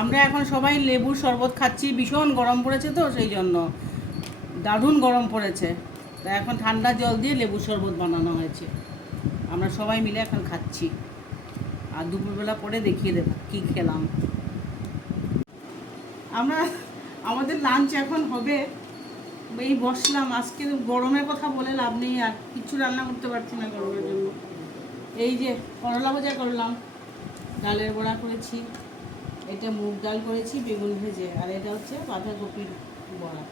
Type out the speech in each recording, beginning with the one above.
আমরা এখন সবাই লেবুর শরবত খাচ্ছি, ভীষণ গরম পড়েছে তো সেই জন্য, দারুণ গরম পড়েছে। তা এখন ঠান্ডা জল দিয়ে লেবুর শরবত বানানো হয়েছে, আমরা সবাই মিলে এখন খাচ্ছি। আর দুপুরবেলা পরে দেখিয়ে দেবো কী খেলাম। আমাদের লাঞ্চ এখন হবে, এই বসলাম। আজকে গরমের কথা বলে লাভ নেই, আর কিছু রান্না করতে পারছি না গরমের জন্য। এই যে করলা ভাজা করলাম, ডালের বড়া করেছি, এটা মুগ ডাল করেছি বেগুন ভেজে, আর এটা হচ্ছে বাঁধাকপির বড়া,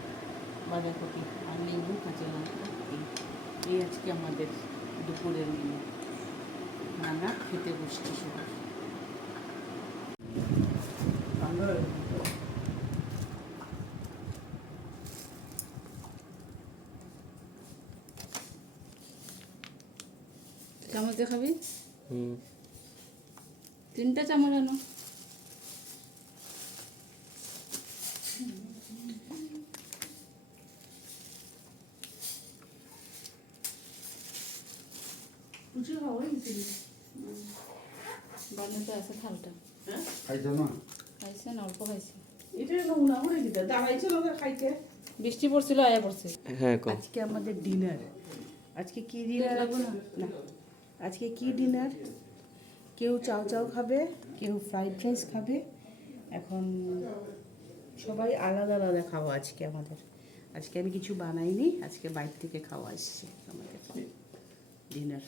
বাঁধাকপি আর লেবু কাঁচা লঙ্কা। এই আজকে আমাদের দুপুরের মেনু। আমরা খেতে বসছি সবাই। চামচ দেখাবি? 3টা চামচ আনো। বানাতে আছে থালটা। খাইছে না, অল্প খাইছে। বৃষ্টি পড়ছিল, আয়া পড়ছে। হ্যাঁ, আজকে আমাদের ডিনার। আজকে কি ডিনার? না, আজকে কি ডিনার? কেউ চাউ চাউ খাবে, কেউ ফ্রাইড রাইস খাবে। এখন সবাই আলাদা আলাদা খাওয়া আজকে আমাদের। আজকে আমি কিছু বানাইনি, আজকে বাইরে থেকে খাওয়া আসছে আমাদের ডিনার।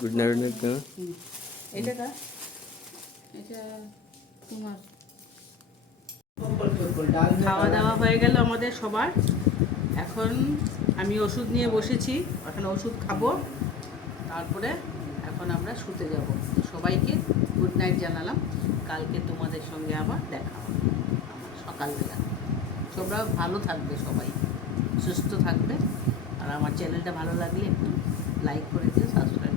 Good night. এটা কা? এটা তোমার। খাওয়া দাওয়া হয়ে গেল আমাদের সবার। এখন আমি ওষুধ নিয়ে বসেছি, এখন ওষুধ খাবো, তারপরে এখন আমরা শুতে যাব। সবাইকে গুড নাইট জানালাম। কালকে তোমাদের সঙ্গে আবার দেখা হবে সকালবেলা। তোমরা ভালো থাকবে, সবাই সুস্থ থাকবে। আর আমার চ্যানেলটা ভালো লাগলে একটু লাইক করে দিও, সাবস্ক্রাইব